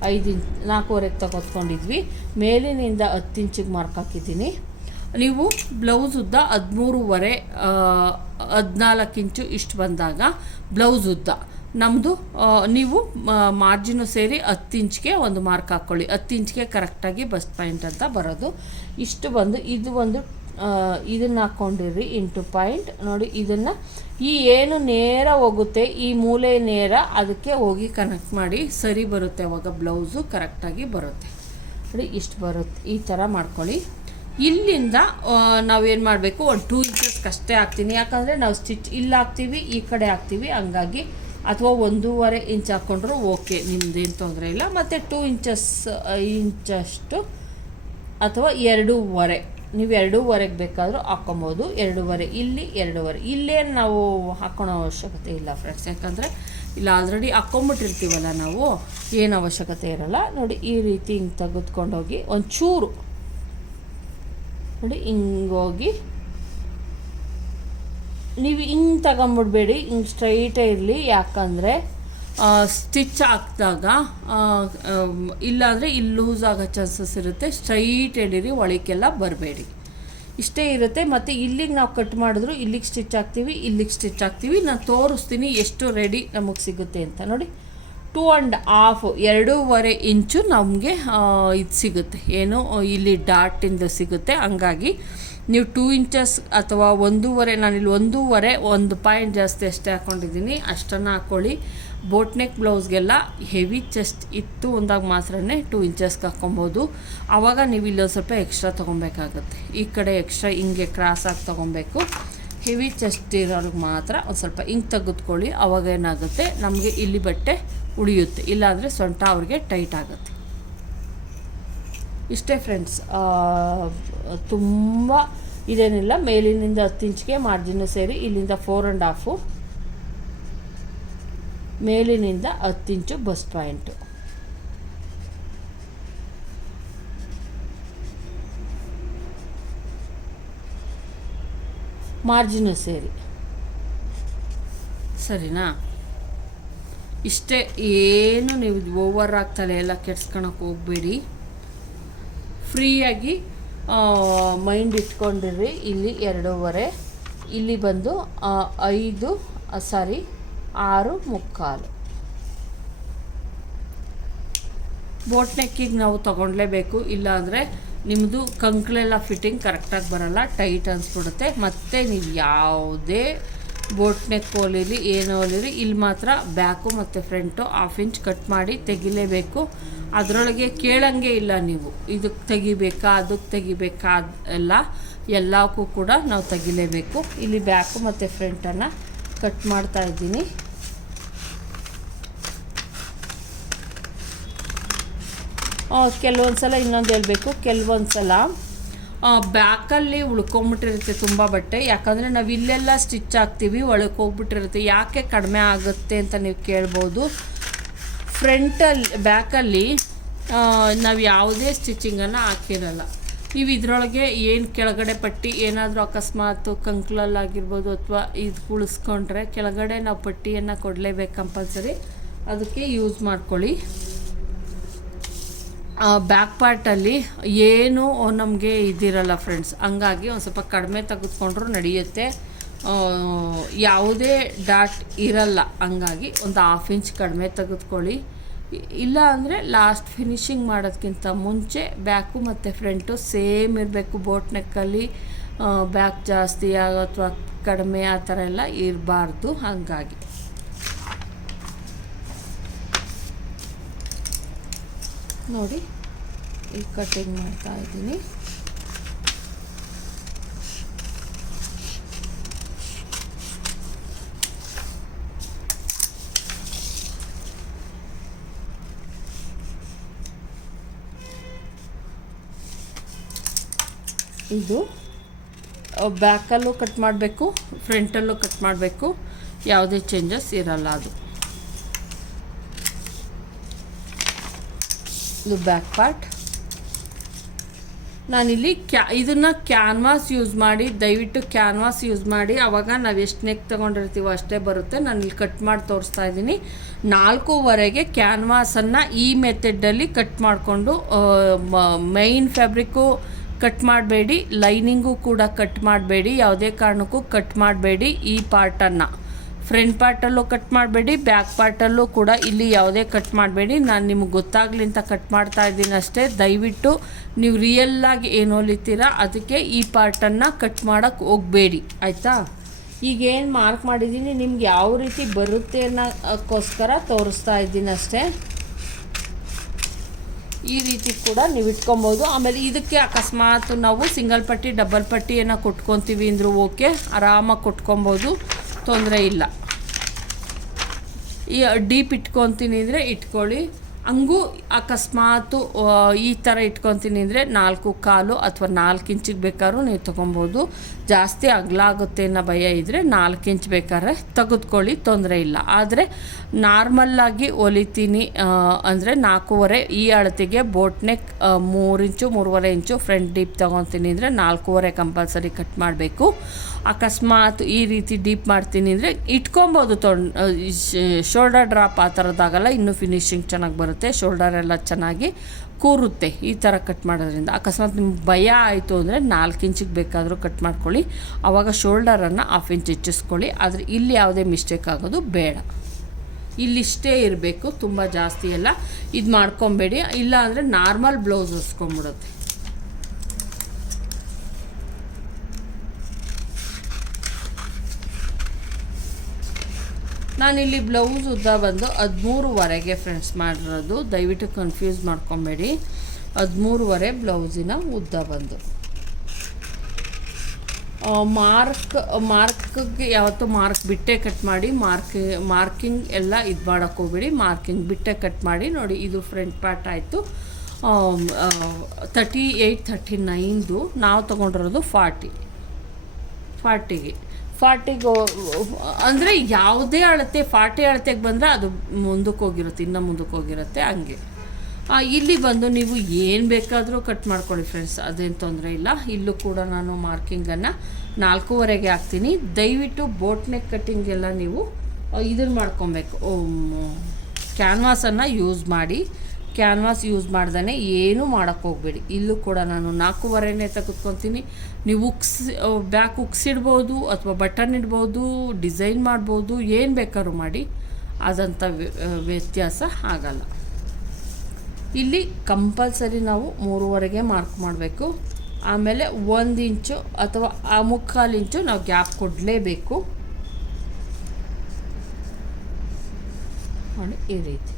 5 ಇಂಚ್ 4.25 ತೆಗೆದುಕೊಂಡಿದ್ವಿ. ಮೇಲಿನಿಂದ 10 ಇಂಚಿಗೆ ಮಾರ್ಕ್ ಹಾಕಿದ್ದೀನಿ. ನೀವು ಬ್ಲೌಸ್ ಉದ್ದ 13.5 14 ಇಂಚು ಇಷ್ಟು ಬಂದಾಗ ಬ್ಲೌಸ್ ಉದ್ದ ನಮ್ಮದು ನೀವು ಮಾರ್ಜಿನು ಸೇರಿ 10 ಇಂಚ್ಗೆ ಒಂದು ಮಾರ್ಕ್ ಹಾಕ್ಕೊಳ್ಳಿ. 10 ಇಂಚ್ಗೆ ಕರೆಕ್ಟಾಗಿ ಬಸ್ಟ್ ಪಾಯಿಂಟ್ ಅಂತ ಬರೋದು. ಇಷ್ಟು ಬಂದು ಇದು ಒಂದು ಇದನ್ನು ಹಾಕ್ಕೊಂಡಿರ್ರಿ ಇಂಟು ಪಾಯಿಂಟ್ ನೋಡಿ. ಇದನ್ನು ಏನು ನೇರ ಹೋಗುತ್ತೆ, ಈ ಮೂಲೆ ನೇರ ಅದಕ್ಕೆ ಹೋಗಿ ಕನೆಕ್ಟ್ ಮಾಡಿ, ಸರಿ ಬರುತ್ತೆ. ಅವಾಗ ಬ್ಲೌಸು ಕರೆಕ್ಟಾಗಿ ಬರುತ್ತೆ ನೋಡಿ. ಇಷ್ಟು ಬರುತ್ತೆ, ಈ ಥರ ಮಾಡ್ಕೊಳ್ಳಿ. ಇಲ್ಲಿಂದ ನಾವೇನು ಮಾಡಬೇಕು, ಒಂದು 2 ಇಂಚಸ್ಗೆ ಅಷ್ಟೇ ಹಾಕ್ತೀನಿ. ಯಾಕಂದರೆ ನಾವು ಸ್ಟಿಚ್ ಇಲ್ಲಿ ಹಾಕ್ತೀವಿ, ಈ ಕಡೆ ಹಾಕ್ತೀವಿ, ಹಂಗಾಗಿ. ಅಥವಾ 1.25 ಇಂಚ್ ಹಾಕ್ಕೊಂಡ್ರು ಓಕೆ, ನಿಮ್ಮದೇನು ತೊಂದರೆ ಇಲ್ಲ. ಮತ್ತು 2 ಇಂಚಷ್ಟು ಅಥವಾ 2.25 ನೀವು 2.25ಗೆ ಬೇಕಾದರೂ ಹಾಕ್ಕೊಬೋದು. 2.25 ಇಲ್ಲಿ, 2.25 ಇಲ್ಲೇನು ನಾವು ಹಾಕ್ಕೊಳೋ ಅವಶ್ಯಕತೆ ಇಲ್ಲ ಫ್ರೆಂಡ್ಸ್. ಯಾಕಂದರೆ ಇಲ್ಲ ಆಲ್ರೆಡಿ ಹಾಕ್ಕೊಂಬಿಟ್ಟಿರ್ತೀವಲ್ಲ ನಾವು, ಏನು ಅವಶ್ಯಕತೆ ಇರೋಲ್ಲ ನೋಡಿ. ಈ ರೀತಿ ಹಿಂಗೆ ತೆಗೆದುಕೊಂಡೋಗಿ ಒಂಚೂರು ನೋಡಿ ಹಿಂಗೋಗಿ ನೀವು ಹಿಂಗೆ ತಗೊಂಬಿಡ್ಬೇಡಿ, ಹಿಂಗೆ ಸ್ಟ್ರೈಟೇ ಇರಲಿ. ಯಾಕಂದರೆ ಸ್ಟಿಚ್ ಹಾಕಿದಾಗ ಇಲ್ಲಾಂದರೆ ಇಲ್ಲಿ ಲೂಸ್ ಆಗೋ ಚಾನ್ಸಸ್ ಇರುತ್ತೆ. ಸ್ಟ್ರೈಟ್ ಎಳೀರಿ, ಒಳಕ್ಕೆಲ್ಲ ಬರಬೇಡಿ, ಇಷ್ಟೇ ಇರುತ್ತೆ. ಮತ್ತು ಇಲ್ಲಿಗೆ ನಾವು ಕಟ್ ಮಾಡಿದ್ರು ಇಲ್ಲಿಗೆ ಸ್ಟಿಚ್ ಹಾಕ್ತೀವಿ, ಇಲ್ಲಿಗೆ ಸ್ಟಿಚ್ ಹಾಕ್ತೀವಿ. ನಾನು ತೋರಿಸ್ತೀನಿ ಎಷ್ಟು ರೆಡಿ ನಮಗೆ ಸಿಗುತ್ತೆ ಅಂತ ನೋಡಿ. 2.5 ಇಂಚು ನಮಗೆ ಇದು ಸಿಗುತ್ತೆ, ಏನು ಇಲ್ಲಿ ಡಾಟಿಂದು ಸಿಗುತ್ತೆ. ಹಂಗಾಗಿ ನೀವು 2 ಇಂಚಸ್ ಅಥವಾ 1.25, ನಾನಿಲ್ಲಿ 1.25 1 ಪಾಯಿಂಟ್ ಜಾಸ್ತಿ ಅಷ್ಟೇ ಹಾಕ್ಕೊಂಡಿದ್ದೀನಿ, ಅಷ್ಟನ್ನು ಹಾಕ್ಕೊಳ್ಳಿ. ಬೋಟ್ ನೆಕ್ ಬ್ಲೌಸ್ಗೆಲ್ಲ ಹೆವಿ ಚೆಸ್ಟ್ ಇತ್ತು ಅಂದಾಗ ಮಾತ್ರ 2 ಇಂಚಸ್ಗೆ ಹಾಕ್ಕೊಬೋದು. ಆವಾಗ ನೀವು ಇಲ್ಲೊಂದು ಸ್ವಲ್ಪ ಎಕ್ಸ್ಟ್ರಾ ತೊಗೊಬೇಕಾಗುತ್ತೆ. ಈ ಕಡೆ ಎಕ್ಸ್ಟ್ರಾ ಹಿಂಗೆ ಕ್ರಾಸಾಗಿ ತೊಗೊಬೇಕು. ಹೆವಿ ಚೆಸ್ಟ್ ಇರೋರಿಗೆ ಮಾತ್ರ ಒಂದು ಸ್ವಲ್ಪ ಹಿಂಗೆ ತೆಗೆದುಕೊಳ್ಳಿ. ಆವಾಗ ಏನಾಗುತ್ತೆ, ನಮಗೆ ಇಲ್ಲಿ ಬಟ್ಟೆ ಉಳಿಯುತ್ತೆ, ಇಲ್ಲಾಂದರೆ ಸೊಂಟ ಅವ್ರಿಗೆ ಟೈಟ್ ಆಗುತ್ತೆ. ಇಷ್ಟೇ ಫ್ರೆಂಡ್ಸ್, ತುಂಬ ಇದೇನಿಲ್ಲ. ಮೇಲಿನಿಂದ 10 ಇಂಚ್ಗೆ ಮಾರ್ಜಿನ್ನು ಸೇರಿ ಇಲ್ಲಿಂದ 4.5, ಮೇಲಿನಿಂದ 10 ಇಂಚು ಬಸ್ಟ್ ಪಾಯಿಂಟು. ಮಾರ್ಜಿನ್ನು ಸೇರಿ, ಸರಿನಾ? ಇಷ್ಟೇ, ಏನು ನೀವು ಓವರ್ ಆಗಿ ತಲೆ ಎಲ್ಲ ಕೆಡ್ಸ್ಕೊಳಕ್ಕೆ ಹೋಗಬೇಡಿ. ಫ್ರೀಯಾಗಿ ಮೈಂಡ್ ಇಟ್ಕೊಂಡಿರ್ರಿ. ಇಲ್ಲಿ 2.5, ಇಲ್ಲಿ ಬಂದು 6.25. ಬೋಟ್ ನೆಕ್ಕಿಗೆ ನಾವು ತೊಗೊಳ್ಲೇಬೇಕು, ಇಲ್ಲಾಂದರೆ ನಿಮ್ಮದು ಕಂಕ್ಳೆಲ್ಲ ಫಿಟ್ಟಿಂಗ್ ಕರೆಕ್ಟಾಗಿ ಬರೋಲ್ಲ, ಟೈಟ್ ಅನಿಸ್ಬಿಡುತ್ತೆ. ಮತ್ತು ನೀವು ಯಾವುದೇ ಬೋಟ್ ನೆಕ್ ಹೊಲಿರಿ, ಏನು ಹೊಲಿರಿ, ಇಲ್ಲಿ ಮಾತ್ರ ಬ್ಯಾಕು ಮತ್ತು ಫ್ರಂಟು 1/2 ಇಂಚ್ ಕಟ್ ಮಾಡಿ ತೆಗಿಲೇಬೇಕು. ಅದರೊಳಗೆ ಕೇಳಂಗೆ ಇಲ್ಲ ನೀವು ಇದಕ್ಕೆ ತೆಗಿಬೇಕಾ ಅದಕ್ಕೆ ತೆಗಿಬೇಕಾ ಎಲ್ಲಕ್ಕೂ ಕೂಡ ನಾವು ತೆಗಿಲೇಬೇಕು. ಇಲ್ಲಿ ಬ್ಯಾಕು ಮತ್ತು ಫ್ರಂಟನ್ನು ಕಟ್ ಮಾಡ್ತಾ ಇದ್ದೀನಿ. ಕೆಲವೊಂದು ಸಲ ಇನ್ನೊಂದು ಹೇಳಬೇಕು, ಕೆಲವೊಂದು ಸಲ ಬ್ಯಾಕಲ್ಲಿ ಉಳ್ಕೊಂಬಿಟ್ಟಿರುತ್ತೆ ತುಂಬ ಬಟ್ಟೆ. ಯಾಕಂದರೆ ನಾವು ಇಲ್ಲೆಲ್ಲ ಸ್ಟಿಚ್ ಹಾಕ್ತೀವಿ, ಒಳಗೆ ಹೋಗ್ಬಿಟ್ಟಿರುತ್ತೆ. ಯಾಕೆ ಕಡಿಮೆ ಆಗುತ್ತೆ ಅಂತ ನೀವು ಕೇಳ್ಬೋದು. ಬ್ಯಾಕಲ್ಲಿ ನಾವು ಯಾವುದೇ ಸ್ಟಿಚಿಂಗನ್ನು ಹಾಕಿರಲ್ಲ. ನೀವು ಇದರೊಳಗೆ ಏನು ಕೆಳಗಡೆ ಪಟ್ಟಿ ಏನಾದರೂ ಅಕಸ್ಮಾತ್ ಕಂಕ್ಲಲ್ಲಾಗಿರ್ಬೋದು ಅಥವಾ ಇದು ಕುಳಿಸ್ಕೊಂಡ್ರೆ ಕೆಳಗಡೆ ನಾವು ಪಟ್ಟಿಯನ್ನು ಕೊಡಲೇಬೇಕು ಕಂಪಲ್ಸರಿ. ಅದಕ್ಕೆ ಯೂಸ್ ಮಾಡ್ಕೊಳ್ಳಿ. ಬ್ಯಾಕ್ ಪಾರ್ಟಲ್ಲಿ ಏನು ನಮಗೆ ಇದಿರಲ್ಲ ಫ್ರೆಂಡ್ಸ್, ಹಂಗಾಗಿ ಒಂದು ಸ್ವಲ್ಪ ಕಡಿಮೆ ತೆಗೆದುಕೊಂಡ್ರೂ ನಡೆಯುತ್ತೆ. ಯಾವುದೇ ಡಾಟ್ ಇರಲ್ಲ, ಹಂಗಾಗಿ ಒಂದು 1/2 ಇಂಚ್ ಕಡಿಮೆ ತೆಗೆದುಕೊಳ್ಳಿ. ಇಲ್ಲ ಅಂದರೆ ಲಾಸ್ಟ್ ಫಿನಿಶಿಂಗ್ ಮಾಡೋದಕ್ಕಿಂತ ಮುಂಚೆ ಬ್ಯಾಕು ಮತ್ತು ಫ್ರಂಟು ಸೇಮ್ ಇರಬೇಕು. ಬೋಟ್ ನೆಕ್ಕಲ್ಲಿ ಬ್ಯಾಕ್ ಜಾಸ್ತಿ ಅಥವಾ ಕಡಿಮೆ ಆ ಥರ ಎಲ್ಲ ಇರಬಾರ್ದು. ಹಾಗಾಗಿ ನೋಡಿ ಈಗ ಕಟ್ಟಿಂಗ್ ಮಾಡ್ತಾ ಇದ್ದೀನಿ. ಇದು ಬ್ಯಾಕಲ್ಲೂ ಕಟ್ ಮಾಡಬೇಕು, ಫ್ರಂಟಲ್ಲೂ ಕಟ್ ಮಾಡಬೇಕು, ಯಾವುದೇ ಚೇಂಜಸ್ ಇರಲ್ಲ. ಇದು ಬ್ಯಾಕ್ ಪಾರ್ಟ್. ನಾನಿಲ್ಲಿ ಇದನ್ನು ಕ್ಯಾನ್ವಾಸ್ ಯೂಸ್ ಮಾಡಿ, ದಯವಿಟ್ಟು ಕ್ಯಾನ್ವಾಸ್ ಯೂಸ್ ಮಾಡಿ, ಆವಾಗ ನಾವು ಎಷ್ಟು ನೆಕ್ ತೊಗೊಂಡಿರ್ತೀವೋ ಅಷ್ಟೇ ಬರುತ್ತೆ. ನಾನು ಇಲ್ಲಿ ಕಟ್ ಮಾಡಿ ತೋರಿಸ್ತಾ ಇದ್ದೀನಿ. 4.25ಗೆ ಕ್ಯಾನ್ವಾಸನ್ನು ಈ ಮೆಥಡಲ್ಲಿ ಕಟ್ ಮಾಡಿಕೊಂಡು, ಮೈನ್ ಫ್ಯಾಬ್ರಿಕ್ಕು ಕಟ್ ಮಾಡಬೇಡಿ, ಲೈನಿಂಗು ಕೂಡ ಕಟ್ ಮಾಡಬೇಡಿ, ಯಾವುದೇ ಕಾರಣಕ್ಕೂ ಕಟ್ ಮಾಡಬೇಡಿ. ಈ ಪಾರ್ಟನ್ನು ಫ್ರಂಟ್ ಪಾರ್ಟಲ್ಲೂ ಕಟ್ ಮಾಡಬೇಡಿ, ಬ್ಯಾಕ್ ಪಾರ್ಟಲ್ಲೂ ಕೂಡ ಇಲ್ಲಿ ಯಾವುದೇ ಕಟ್ ಮಾಡಬೇಡಿ. ನಾನು ನಿಮಗೆ ಗೊತ್ತಾಗಲಿ ಅಂತ ಕಟ್ ಮಾಡ್ತಾ ಇದ್ದೀನಿ ಅಷ್ಟೇ. ದಯವಿಟ್ಟು ನೀವು ರಿಯಲ್ಲಾಗಿ ಏನು ಹೊಲಿತೀರಾ ಅದಕ್ಕೆ ಈ ಪಾರ್ಟನ್ನು ಕಟ್ ಮಾಡೋಕ್ಕೆ ಹೋಗಬೇಡಿ, ಆಯಿತಾ? ಈಗೇನು ಮಾರ್ಕ್ ಮಾಡಿದ್ದೀನಿ ನಿಮ್ಗೆ ಯಾವ ರೀತಿ ಬರುತ್ತೆ ಅನ್ನೋಕ್ಕೋಸ್ಕರ ತೋರಿಸ್ತಾ ಇದ್ದೀನಿ ಅಷ್ಟೇ. ಈ ರೀತಿ ಕೂಡ ನೀವು ಇಟ್ಕೊಬೋದು. ಆಮೇಲೆ ಇದಕ್ಕೆ ಅಕಸ್ಮಾತ್ ನಾವು ಸಿಂಗಲ್ ಪಟ್ಟಿ ಡಬಲ್ ಪಟ್ಟಿಯನ್ನು ಕೊಟ್ಕೊತೀವಿ ಅಂದರೂ ಓಕೆ, ಆರಾಮಾಗಿ ಕೊಟ್ಕೊಬೋದು, ತೊಂದರೆ ಇಲ್ಲ. ಈ ಡೀಪ್ ಇಟ್ಕೊತೀನಿ ಅಂದರೆ ಇಟ್ಕೊಳ್ಳಿ. ಹಂಗೂ ಅಕಸ್ಮಾತು ಈ ಥರ ಇಟ್ಕೊತೀನಿ ಅಂದರೆ 4.25 ಅಥವಾ 4 ಇಂಚಿಗೆ ಬೇಕಾದ್ರೂ ನೀವು ತೊಗೊಬೋದು. ಜಾಸ್ತಿ ಅಗಲ ಆಗುತ್ತೆ ಅನ್ನೋ ಭಯ ಇದ್ದರೆ 4 ಇಂಚ್ ಬೇಕಾದ್ರೆ ತೆಗೆದುಕೊಳ್ಳಿ, ತೊಂದರೆ ಇಲ್ಲ. ಆದರೆ ನಾರ್ಮಲ್ಲಾಗಿ ಹೊಲಿತೀನಿ ಅಂದರೆ 4.25 ಈ ಅಳತೆಗೆ ಬೋಟ್ ನೆಕ್ 3 ಇಂಚು 3.25 ಇಂಚು ಫ್ರಂಟ್ ಡೀಪ್ ತೊಗೊತೀನಿ ಅಂದರೆ 4.25 ಕಂಪಲ್ಸರಿ ಕಟ್ ಮಾಡಬೇಕು. ಅಕಸ್ಮಾತ್ ಈ ರೀತಿ ಡೀಪ್ ಮಾಡ್ತೀನಿ ಅಂದರೆ ಇಟ್ಕೊಬೋದು, ಶೋಲ್ಡರ್ ಡ್ರಾಪ್ ಆ ಥರದ್ದಾಗಲ್ಲ, ಇನ್ನೂ ಫಿನಿಶಿಂಗ್ ಚೆನ್ನಾಗಿ ಬರುತ್ತೆ, ಶೋಲ್ಡರ್ ಎಲ್ಲ ಚೆನ್ನಾಗಿ ಕೂರುತ್ತೆ ಈ ಥರ ಕಟ್ ಮಾಡೋದ್ರಿಂದ. ಅಕಸ್ಮಾತ್ ನಿಮ್ಗೆ ಭಯ ಆಯಿತು ಅಂದರೆ 4 ಇಂಚಿಗೆ ಬೇಕಾದರೂ ಕಟ್ ಮಾಡ್ಕೊಳ್ಳಿ, ಆವಾಗ ಶೋಲ್ಡರನ್ನು 1/2 ಇಂಚ್ ಹೆಚ್ಚಿಸ್ಕೊಳ್ಳಿ. ಆದರೆ ಇಲ್ಲಿ ಯಾವುದೇ ಮಿಸ್ಟೇಕ್ ಆಗೋದು ಬೇಡ, ಇಲ್ಲಿಷ್ಟೇ ಇರಬೇಕು, ತುಂಬ ಜಾಸ್ತಿ ಎಲ್ಲ ಇದು ಮಾಡ್ಕೊಬೇಡಿ. ಇಲ್ಲ ಅಂದರೆ ನಾರ್ಮಲ್ ಬ್ಲೌಸ್ ಹೊಸ್ಕೊಂಬಿಡುತ್ತೆ. ನಾನಿಲ್ಲಿ ಬ್ಲೌಸ್ ಉದ್ದ ಬಂದು 13.25 ಫ್ರೆಂಡ್ಸ್ ಮಾಡಿರೋದು, ದಯವಿಟ್ಟು ಕನ್ಫ್ಯೂಸ್ ಮಾಡ್ಕೊಬೇಡಿ. 13.25 ಬ್ಲೌಸಿನ ಉದ್ದ ಬಂದು ಮಾರ್ಕ್ಗೆ ಯಾವತ್ತೂ ಮಾರ್ಕ್ ಬಿಟ್ಟೆ ಕಟ್ ಮಾಡಿ, ಮಾರ್ಕಿಂಗ್ ಎಲ್ಲ ಇದು ಮಾಡೋಕ್ಕೆ ಹೋಗ್ಬೇಡಿ, ಮಾರ್ಕಿಂಗ್ ಬಿಟ್ಟೆ ಕಟ್ ಮಾಡಿ. ನೋಡಿ ಇದು ಫ್ರಂಟ್ ಪಾರ್ಟ್ ಆಯಿತು. 38-39 ನಾವು ತೊಗೊಂಡಿರೋದು 40ಗೆ ಅಂದರೆ ಯಾವುದೇ ಅಳತೆ 40 ಅಳತೆಗೆ ಬಂದರೆ ಅದು ಮುಂದಕ್ಕೆ ಹೋಗಿರುತ್ತೆ, ಇನ್ನೂ ಮುಂದಕ್ಕೆ ಹೋಗಿರುತ್ತೆ. ಹಂಗೆ ಇಲ್ಲಿ ಬಂದು ನೀವು ಏನು ಬೇಕಾದರೂ ಕಟ್ ಮಾಡ್ಕೊಳ್ಳಿ ಫ್ರೆಂಡ್ಸ್, ಅದೇನು ತೊಂದರೆ ಇಲ್ಲ. ಇಲ್ಲೂ ಕೂಡ ನಾನು ಮಾರ್ಕಿಂಗನ್ನು 4ವರೆಗೆ ಹಾಕ್ತೀನಿ. ದಯವಿಟ್ಟು ಬೋಟ್ ನೆಕ್ ಕಟ್ಟಿಂಗೆಲ್ಲ ನೀವು ಇದನ್ನು ಮಾಡ್ಕೊಬೇಕು, ಕ್ಯಾನ್ವಾಸನ್ನು ಯೂಸ್ ಮಾಡಿ. ಕ್ಯಾನ್ವಾಸ್ ಯೂಸ್ ಮಾಡ್ದೇ ಏನೂ ಮಾಡೋಕ್ಕೆ ಹೋಗಬೇಡಿ. ಇಲ್ಲೂ ಕೂಡ ನಾನು 4ವರೆನೇ ತೆಗೆದುಕೊತೀನಿ. ನೀವು ಬ್ಯಾಕ್ ಉಕ್ಸಿಡ್ಬೋದು ಅಥವಾ ಬಟನ್ ಇಡ್ಬೋದು, ಡಿಸೈನ್ ಮಾಡ್ಬೋದು, ಏನು ಬೇಕಾದ್ರೂ ಮಾಡಿ, ಅದಂಥ ವ್ಯತ್ಯಾಸ ಆಗಲ್ಲ. ಇಲ್ಲಿ ಕಂಪಲ್ಸರಿ ನಾವು 3ವರೆಗೆ ಮಾರ್ಕ್ ಮಾಡಬೇಕು. ಆಮೇಲೆ 1 ಇಂಚು ಅಥವಾ 3/4 ಇಂಚು ನಾವು ಗ್ಯಾಪ್ ಕೊಡಲೇಬೇಕು. ನೋಡಿ ಈ ರೀತಿ.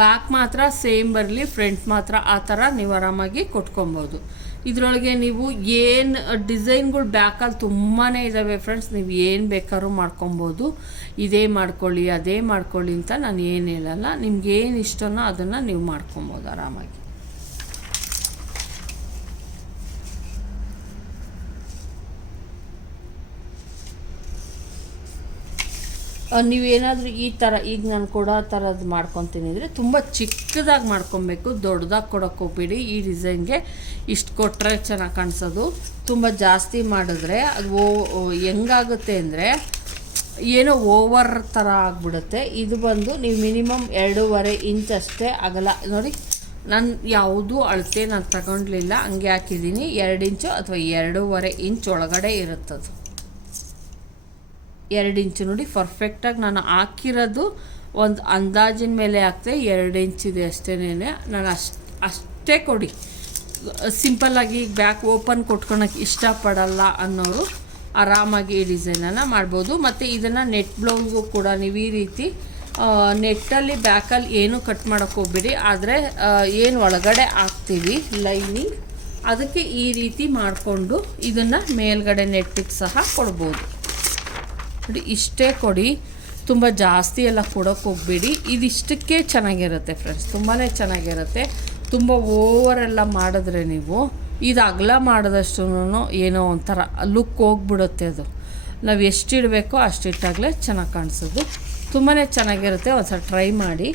ಬ್ಯಾಕ್ ಮಾತ್ರ ಸೇಮ್ ಬರಲಿ, ಫ್ರಂಟ್ ಮಾತ್ರ ಆ ಥರ ನೀವು ಆರಾಮಾಗಿ ಕೊಟ್ಕೊಬೋದು. ಇದರೊಳಗೆ ನೀವು ಏನು ಡಿಸೈನ್ಗಳು ಬ್ಯಾಕಲ್ಲಿ ತುಂಬಾ ಇದ್ದಾವೆ ಫ್ರೆಂಡ್ಸ್, ನೀವು ಏನು ಬೇಕಾದ್ರೂ ಮಾಡ್ಕೊಬೋದು. ಇದೇ ಮಾಡ್ಕೊಳ್ಳಿ ಅದೇ ಮಾಡ್ಕೊಳ್ಳಿ ಅಂತ ನಾನು ಏನು ಹೇಳಲ್ಲ, ನಿಮ್ಗೆ ಏನು ಇಷ್ಟನೋ ಅದನ್ನು ನೀವು ಮಾಡ್ಕೊಬೋದು ಆರಾಮಾಗಿ. ನೀವೇನಾದರೂ ಈ ಥರ ಈಗ ನಾನು ಕೊಡೋ ಥರದ್ದು ಮಾಡ್ಕೊತೀನಿ ಅಂದರೆ ತುಂಬ ಚಿಕ್ಕದಾಗಿ ಮಾಡ್ಕೊಬೇಕು, ದೊಡ್ಡದಾಗಿ ಕೊಡೋಕ್ಕೆ ಹೋಗ್ಬೇಡಿ. ಈ ಡಿಸೈನ್ಗೆ ಇಷ್ಟು ಕೊಟ್ಟರೆ ಚೆನ್ನಾಗಿ ಕಾಣಿಸೋದು. ತುಂಬ ಜಾಸ್ತಿ ಮಾಡಿದ್ರೆ ಅದು ಹೆಂಗಾಗುತ್ತೆ ಅಂದರೆ ಏನೋ ಓವರ್ ಥರ ಆಗಿಬಿಡುತ್ತೆ. ಇದು ಬಂದು ನೀವು ಮಿನಿಮಮ್ 2.5 ಇಂಚ್ ಅಷ್ಟೇ ಅಗಲ. ನೋಡಿ ನಾನು ಯಾವುದೂ ಅಳತೆ ನಾನು ತಗೊಂಡ್ಲಿಲ್ಲ, ಹಂಗೆ ಹಾಕಿದ್ದೀನಿ. 2 ಇಂಚು ಅಥವಾ 2.5 ಇಂಚ್ ಒಳಗಡೆ ಇರುತ್ತದು. 2 ಇಂಚು ನೋಡಿ ಪರ್ಫೆಕ್ಟಾಗಿ ನಾನು ಹಾಕಿರೋದು ಒಂದು ಅಂದಾಜಿನ ಮೇಲೆ ಹಾಕ್ತೆ. 2 ಇಂಚಿದೆ ಅಷ್ಟೇನೆ. ನಾನು ಅಷ್ಟೇ ಕೊಡಿ. ಸಿಂಪಲ್ಲಾಗಿ ಬ್ಯಾಕ್ ಓಪನ್ ಕೊಟ್ಕೊಳಕ್ಕೆ ಇಷ್ಟಪಡಲ್ಲ ಅನ್ನೋರು ಆರಾಮಾಗಿ ಈ ಡಿಸೈನನ್ನು ಮಾಡ್ಬೋದು. ಮತ್ತು ಇದನ್ನು ನೆಟ್ ಬ್ಲೌಸ್ಗೂ ಕೂಡ ನೀವು ಈ ರೀತಿ ನೆಟ್ಟಲ್ಲಿ ಬ್ಯಾಕಲ್ಲಿ ಏನೂ ಕಟ್ ಮಾಡೋಕ್ಕೆ ಹೋಗ್ಬಿಡಿ. ಆದರೆ ಏನು ಒಳಗಡೆ ಹಾಕ್ತೀವಿ ಲೈನಿಂಗ್, ಅದಕ್ಕೆ ಈ ರೀತಿ ಮಾಡಿಕೊಂಡು ಇದನ್ನು ಮೇಲ್ಗಡೆ ನೆಟ್ಟಿಗೆ ಸಹ ಕೊಡ್ಬೋದು. ನೋಡಿ ಇಷ್ಟೇ ಕೊಡಿ, ತುಂಬ ಜಾಸ್ತಿ ಎಲ್ಲ ಕೊಡೋಕ್ಕೆ ಹೋಗಬೇಡಿ. ಇದಿಷ್ಟಕ್ಕೆ ಚೆನ್ನಾಗಿರುತ್ತೆ ಫ್ರೆಂಡ್ಸ್, ತುಂಬಾ ಚೆನ್ನಾಗಿರುತ್ತೆ. ತುಂಬ ಓವರೆಲ್ಲ ಮಾಡಿದ್ರೆ ನೀವು ಇದು ಅಗಲ ಮಾಡಿದಷ್ಟು ಏನೋ ಒಂಥರ ಲುಕ್ ಹೋಗ್ಬಿಡುತ್ತೆ. ಅದು ನಾವು ಎಷ್ಟು ಇಡಬೇಕೋ ಅಷ್ಟಿಟ್ಟಾಗಲೇ ಚೆನ್ನಾಗಿ ಕಾಣಿಸೋದು, ತುಂಬಾ ಚೆನ್ನಾಗಿರುತ್ತೆ. ಒಂದು ಸಲ ಟ್ರೈ ಮಾಡಿ.